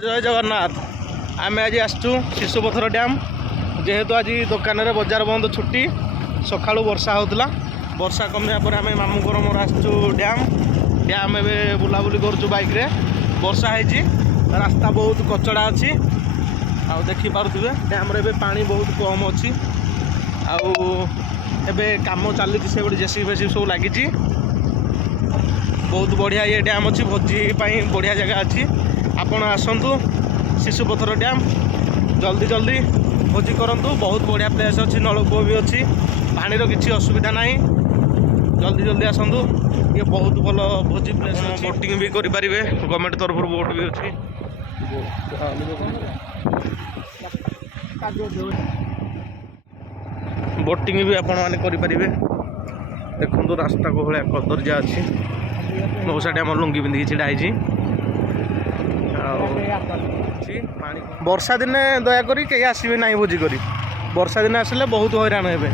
जय जगन्नाथ आम आज आसचु शिशुपथर डैम जेहेतु आज दुकान रे बजार बंद छुट्टी सका वर्षा होता वर्षा कमिया पर आम मामूर मोर आसचु डैम डैम ए बुलाबुली करुचु बाइक रे वर्षा है रास्ता बहुत कचड़ा अच्छी आउ देखी पारुथिबे डैम रे पानी बहुत कम अच्छी आउ एबे काम चली से गोटे जेसीबी फेसीबी सब लगी बहुत बढ़िया ये डैम अच्छी भोजी बढ़िया जगह अच्छी आपण आसतु शिशुपथर डैम जल्दी जल्दी भोजी करंतु बहुत बढ़िया प्लेस अच्छी नलकूप भी अच्छी पानी किसी असुविधा ना जल्दी जल्दी आसतु ये बहुत भल भोजी प्लेस बोटिंग भी करें गवर्नमेंट तरफ बोट भी अच्छी बोटिंग भी आपण मैंने करें देखो रास्ता को भाया कदर्जा अच्छी मौसा डैम लुंगी पिंधिकी छिड़ाई वर्षा दिने दयाक कहीं आसबे ना भोजी करी वर्षा दिने आसिले बहुत हैरान हे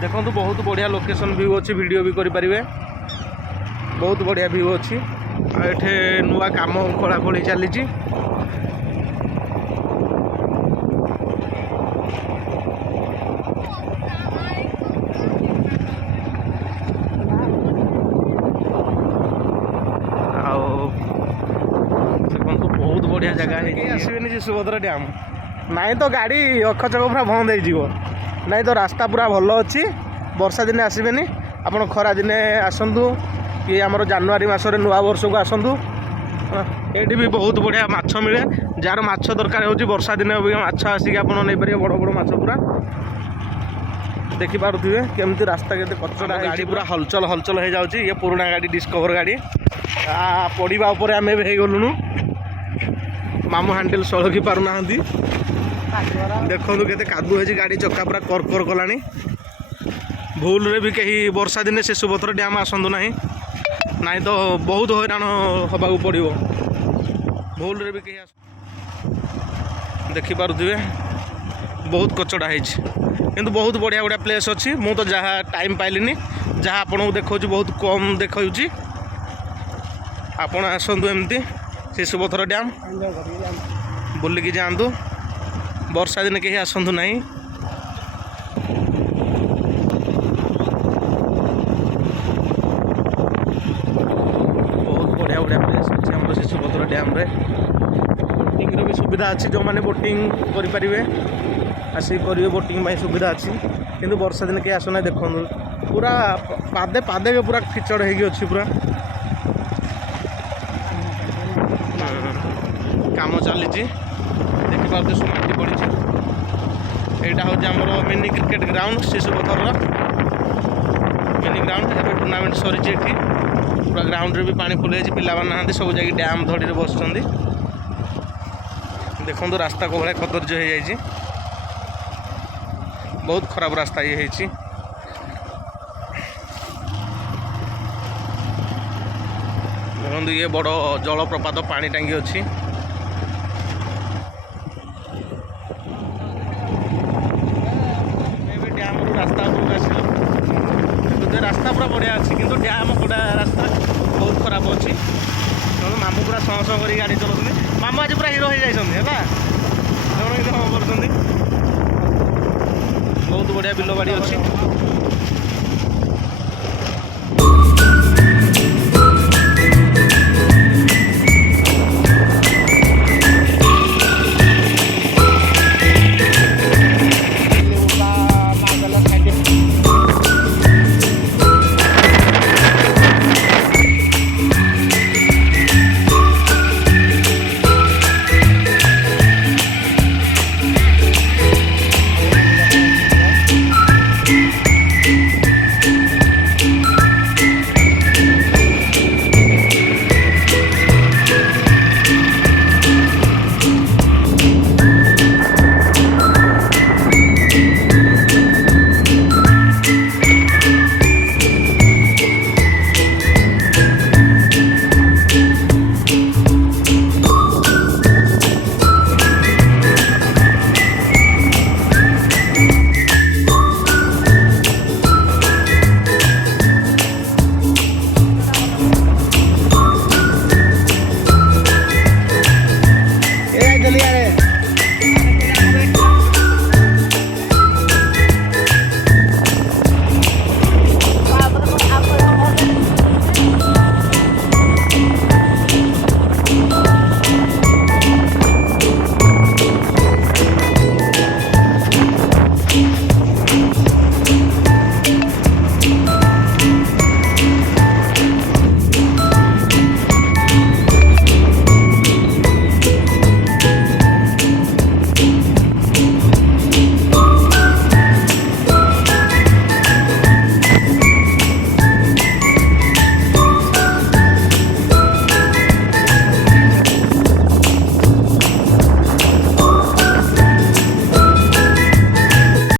देखो बहुत बढ़िया लोकेशन व्यू अच्छी वीडियो भी करें बहुत बढ़िया व्यू अच्छी आठे नुआ काम खोला खोली चली बहुत बढ़िया जगह है आसबे शिशुपथर डैम नाई तो गाड़ी अखचक पूरा बंद हो नाई तो रास्ता पूरा भल अच्छी वर्षा दिने आसबे आप खरा दिने आसतु कि आमर जनवरी मसरे नुआ वर्ष को आसतु ये भी बहुत बढ़िया माछ मिले जार माछ दरकार हो वर्षा दिने माछ आसिक आप नहीं पारे बड़ बड़ माछ पूरा देखिपे केमती रास्ता के कचड़ा गाड़ी पूरा हलचल हलचल हो जाए ये पुराना गाड़ी डिस्कवर गाड़ी पड़ा उपर आम गलुनु मामू हांडल सड़की पारना देखो के कादू है गाड़ी चक्का पूरा कर कलानी भूल रे भी कहीं वर्षा दिने शिशुपथर डैम आसतु ना नाई तो बहुत हैरान हवा पड़ो भूल रे भी कहीं देखिपे बहुत कचड़ा है किंतु बहुत बढ़िया बढ़िया प्लेस अच्छी मु तो जहाँ टाइम पाइलिनी जहाँ आपको देखा बहुत कम देखा आपण आसतु एमती शिशुपथर डैम बुलिकी जातु वर्षा दिन कहीं आसतु ना बहुत बढ़िया बढ़िया प्लेस अच्छे आम शिशुपथर डैम रे बोटिंग भी सुविधा अच्छी जो मैंने बोटिंग करें आसिक करेंगे बोटिंग सुविधा अच्छी किंतु वर्षा दिन कहीं आसना देखो पूरा पादे पादे के पूरा खिचड़ होगी पूरा काम चली देखिए सब माटी पड़ी यहाँ हूँ आम mini cricket ground Shishupathar mini ground एवं टूर्नामेंट सरी पूरा ग्राउंड रे भी पानी फुल पिला ना सब जा डैम धड़ी बस देखो रास्ता को भाया कदर्य हो जाए बहुत खराब रास्ता ये है देखो ये बड़ जलप्रपात पानी टांगी अच्छी डैम रास्ता रास्ता पूरा बढ़िया अच्छी किंतु डैम पूरा रास्ता बहुत खराब अच्छी मामू पूरा सह सह कर गाड़ी चलाते मामू आज पूरा हिरो हो जाए कर बहुत बढ़िया बिल बाड़ी अच्छी चले आ रहे हैं।